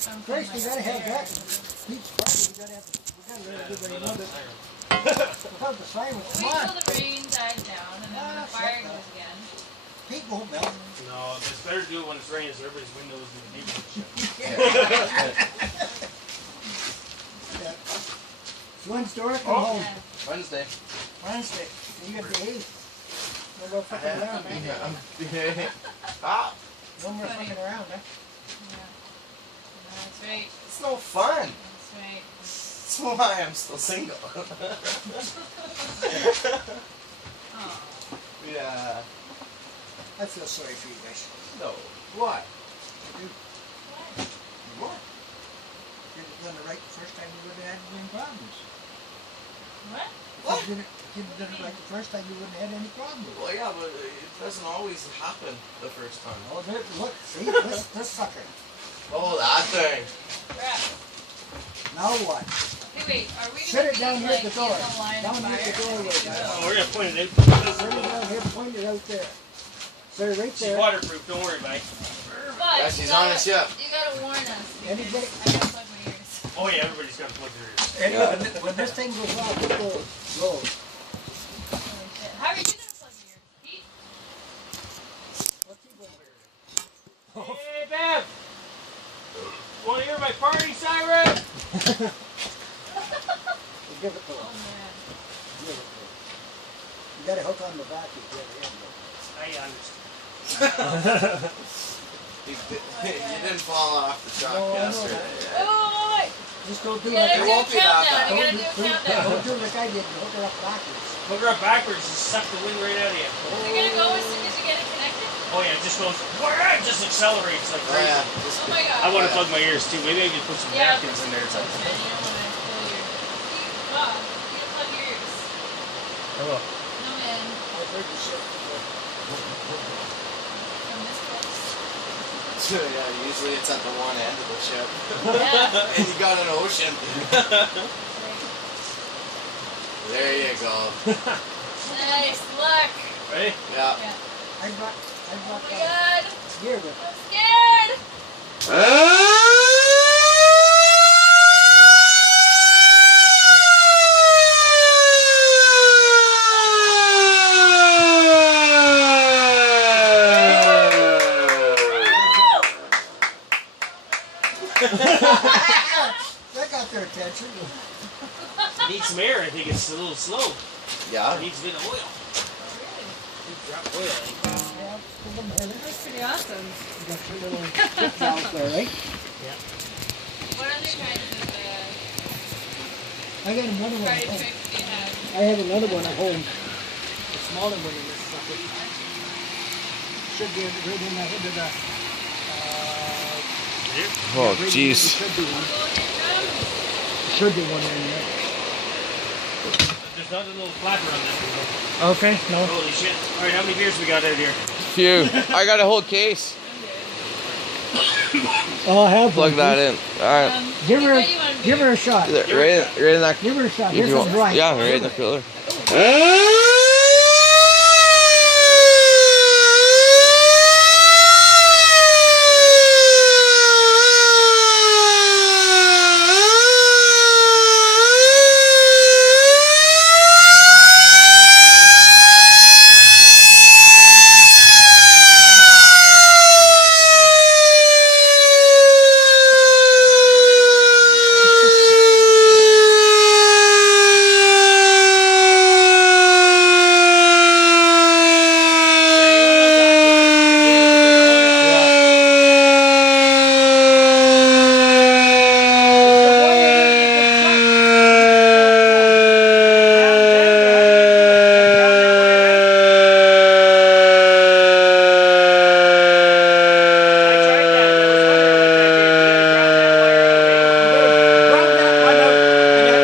First, we gotta have that. Pete's party, we gotta let everybody know that. Without the siren, come Wait on. till the rain dies down and then when the fire goes again. Pete won't melt. No, it's better to do it when it's raining so everybody's windows in the neighborhood Yeah. When's Dora come home? Wednesday. Wednesday. You got the 8th. No more fucking around, eh? Ah, No more fucking around, eh? Yeah. That's right. it's no fun. That's right. That's why I'm still single. Oh. Yeah. I feel sorry for you guys. No. What? I do. You what? If you'd done it right the first time, you wouldn't have had any problems. What? If you didn't done it right the first time, you wouldn't have had any problems. Well, yeah, but it doesn't always happen the first time. Oh, there, look, see, this sucker. Oh, that thing. Crap. Now what? Hey, wait. Are we Set gonna it down be, here at like, the door. in the line Down of here at the fire? doorway, guys. Oh, we're gonna point it out. Set it down here, point it out there. Set it right She's there. waterproof, don't worry, buddy. But Yeah, she's on us, yeah. You gotta warn us. because Anybody- I gotta plug my ears. Oh yeah, everybody's got to plug their ears. And when this thing goes off, it will go. Holy shit. How are you gonna plug your ears? Pete? What's he going Hey, Bev! Want to hear my party siren? Give it to Oh him. man. Give it to him. You got a hook on the back at the other end, though. I understand. You didn't fall off the truck No, I know yesterday. Wait, wait, wait. Just don't do You gotta like do won't a be that countdown. bad. You gotta do a countdown. Don't do like I did and hook her up backwards. Hook her up backwards and suck the wind right out of you. You're gonna go as soon as you get it connected? Oh yeah, it just goes, it just accelerates like Oh, crazy. yeah. Oh my god. I want to plug my ears too. Maybe I could put some Yeah, napkins in there or something. man, you don't wanna fill your... Bob, you gotta plug your ears. I will. No man. I've heard you say it before. From this place. Yeah, usually it's at the one end of the ship. Yeah. And you got an ocean. There you go. Nice. Look. Ready? Yeah. Yeah. I brought Oh my god. gear with me. I'm scared. That got their attention. Need some air. I think it's a little slow. Yeah. It needs a bit of oil. Drop oil. Yeah, give them a hand. That's pretty awesome. You got your little tip valve there, right? What other kinds of I got another one party at home. tricks do you have? I have another one at home. A smaller one in this sucker. Should be right in the head of the... Oh, right in jeez. there. Should be one. Go with your drums. Should be one in there. There's not a little flapper on this one. Okay, no. Holy shit. Alright, how many beers we got out here? Phew. I got a whole case. I'll have Plug one. that in. Alright. Give her, What do you want to give do? her a shot. Right in that. Give her a shot. if Here's you some want- bright. Yeah, right in the cooler.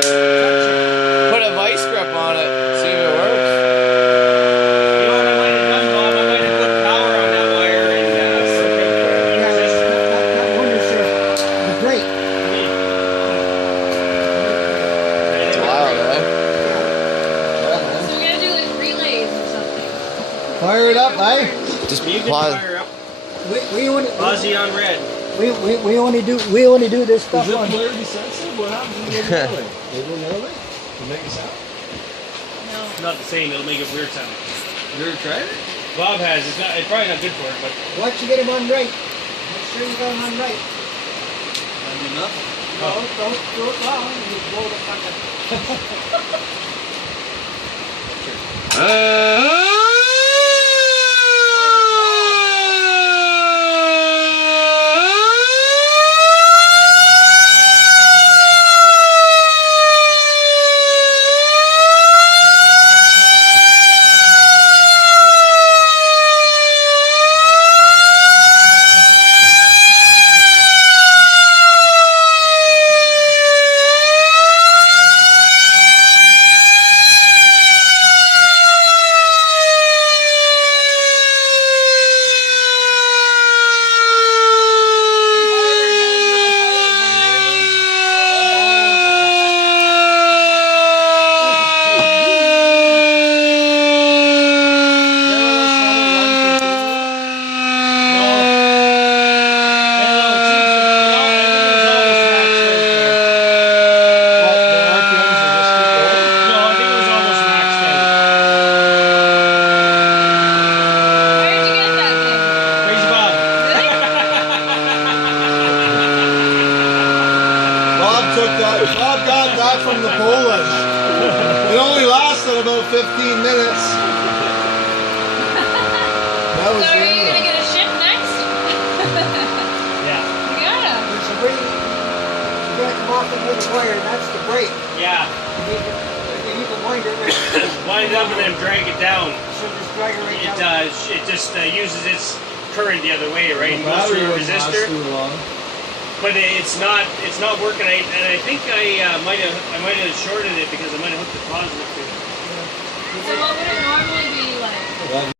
Put a vice grip on it. See if it works. You know what I might have done, Bob? I might have put power on that wire and Yeah, that one is the brake. It's wild, eh? So we're gonna do like relays or something. Fire it up, eh? Just You can pause. fire up. We want Aussie on red. We only do this stuff Is it on. polarity sensitive? What happens when you go nail it? They go nail it? You make a sound? No. It's not the same. It'll make a weird sound. You ever tried it? Bob has. It's not. It's probably not good for it, but Once you get him on right, make sure you got him on right. I do nothing. No, don't do it wrong. You blow the fucking. Where'd you get that thing? Crazy Bob. Really? Bob got that from the Polish. It only lasted about 15 minutes. That was So are the you end of gonna it. get a ship next? Yeah. You gotta. There's a ring. You got him off it with a wire. That's the brake. Yeah. You can wind it right. Wind it up and then drag it down. So just drag it right down. It just uses its current the other way, right? The It goes battery through a wouldn't last resistor, too long. but it's not working. And I think I might have shorted it because I might have hooked the positive to it. So what would it normally be like? Well,